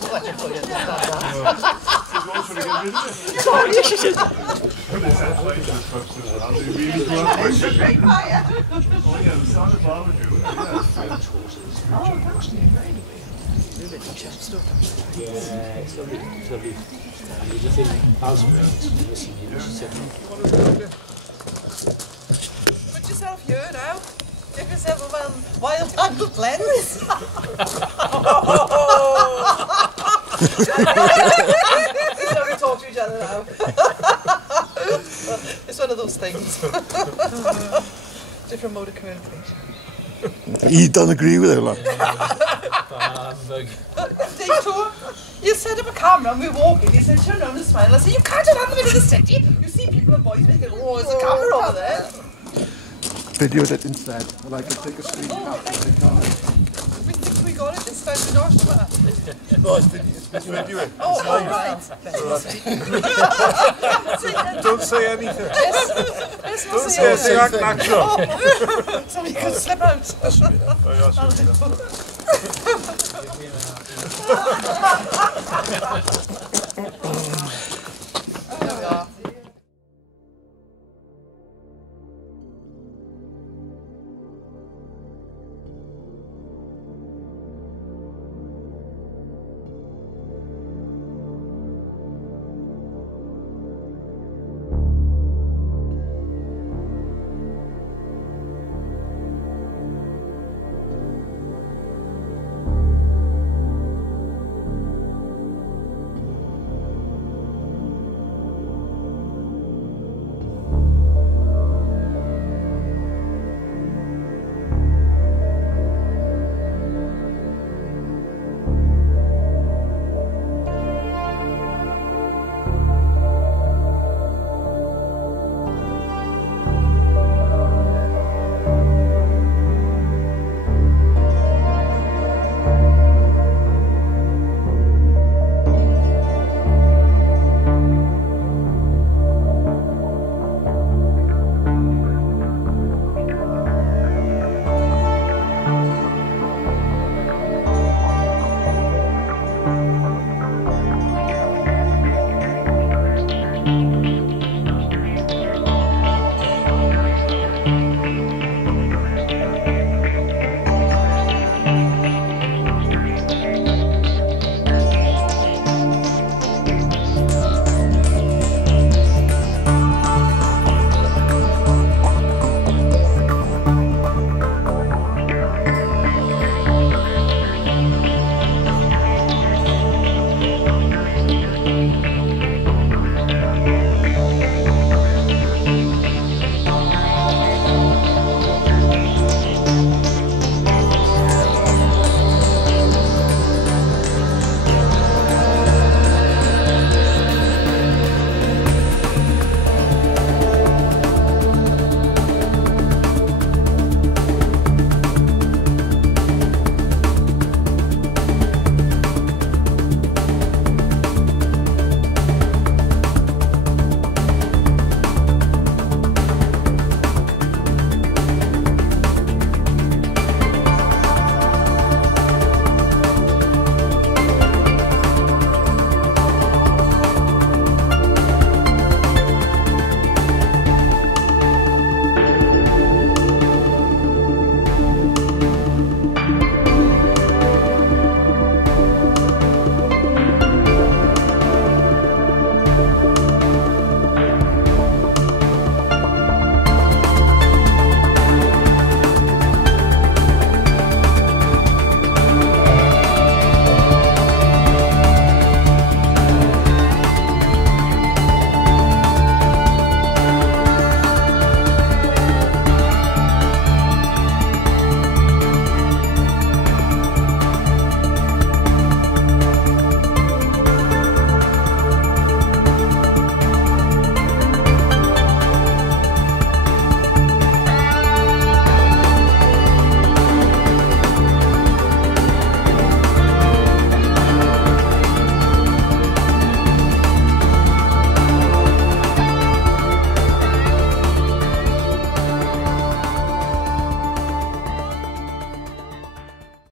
Such a brilliant stand Yeah, it's lovely. It's lovely. You just think house listen, you just sit. Put yourself here now. Give yourself a wild angle lens. So we talk to each other now. It's one of those things. Different mode of communication. You don't agree with it, like. You set up a camera and we're walking, you said turn around and smile. I said, you can't do that in the middle of the city. You see people and boys making, oh, there's a camera over there. Video that instead. Well, I could take a screen cap. We think we got it this time, we don't know. No, it's video. Oh, right. Don't say anything. Yes, Don't say anything, act natural. So we could slip out. Oh, yeah,